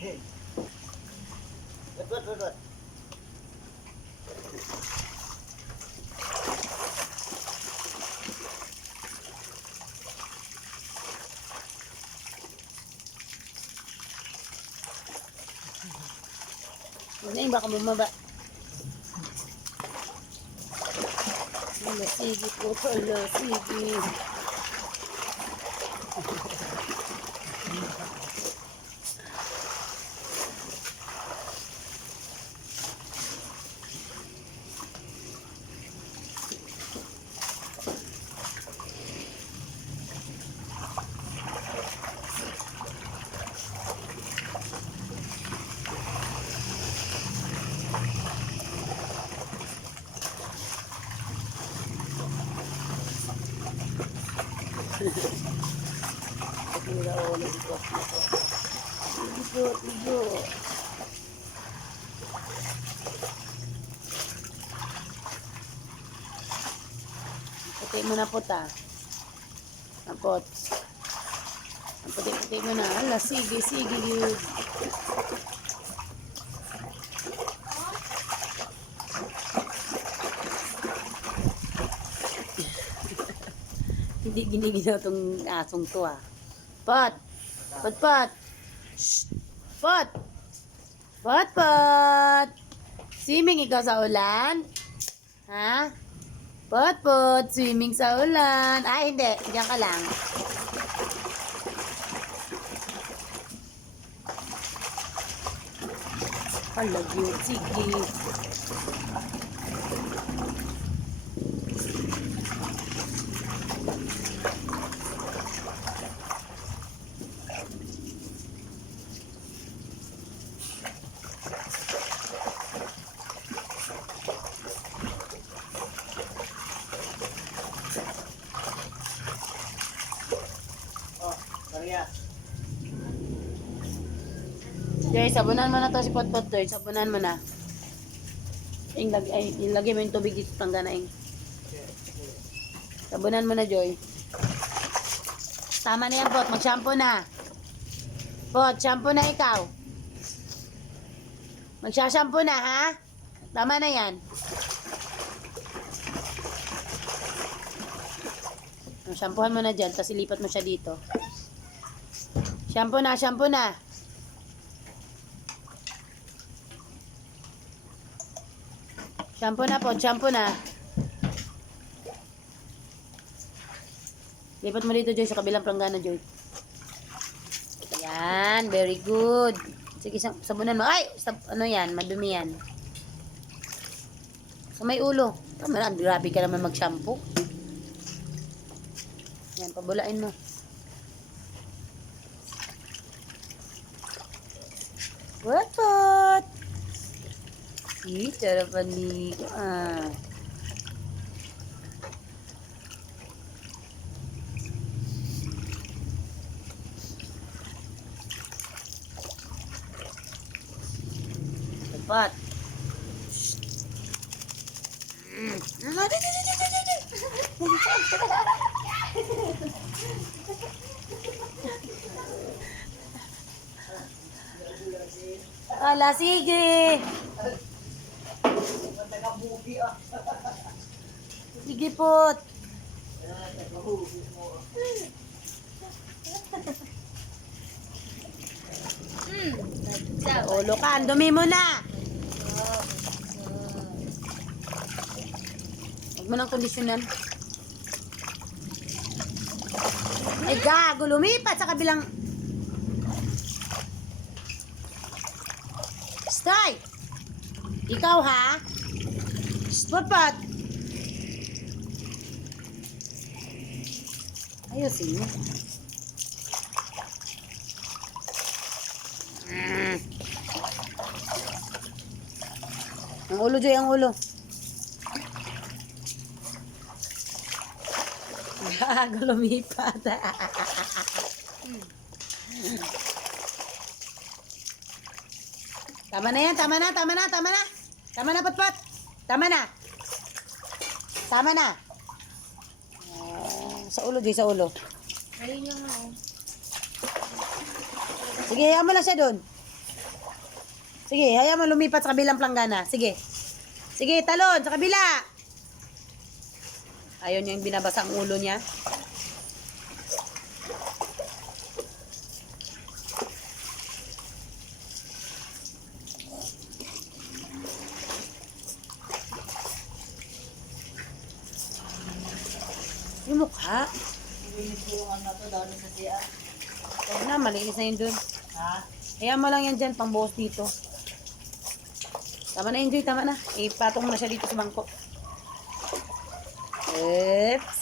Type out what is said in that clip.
What? Ano yung baka bumaba? Sige po, sige. Pagkira ulo dito. Igo. Puti mo na puta. Napot. Ang puti mo na. Hala, sige, yun. Hindi giniginaw tong asong to ah. Pot! Shh! Pot! Swimming ikaw sa ulan? Ha? Pot! Swimming sa ulan. Ay, hindi. Diyan ka lang. Hala, cute. Sige. Maria. Joy, sabunan mo na to si Potpot, Joy. Sabunan mo na. Ilagay mo yung tubig dito tangga na ing. Sabunan mo na, Joy. Tama na yan, Pot. Mag-shampoo na. Pot, shampoo na ikaw. Magsha-shampoo na, ha? Tama na yan. Shampoohan mo na dyan, tapos ilipat mo siya dito. Shampoo na. Shampoo na po, shampoo na. Lipat mo dito, Joy, sa kabilang pranggana, Joy. Yan, very good. Sige, sabunan mo. Ay, ano yan, madumi yan. Sa may ulo. Tama na, grabe ka naman mag-shampoo. Yan, pabulain mo. What? Cara pandigo. Cepat. Ala, sige. Sige, Pot. Ulo ka, ang dumi mo na. Huwag mo nang kondisyonan. Ay, gago, lumipat sa kabilang. Stay! Ikaw, ha? Spot. Ayusin mo. Ang ulo, Joy, ang ulo. Gago, lumipat. Tama na yan, tama na, Potpot. Tama na. Sa ulo, Joy, sa ulo. Ayun yung Sige, hayaan mo lang siya doon. Sige, hayaan mo lumipat sa kabilang planggana. Sige. Sige, talon sa kabila. Ayaw niya yung binabasa ang ulo niya. Yung mukha. Yung ano to, dahil sa siya. Huwag na, malinis na yun dun. Ha? Hayaan mo lang yan dyan, pang buhos dito. Tama na, enjoy, tama na. Ipatong mo na siya dito sa bangko. Oops.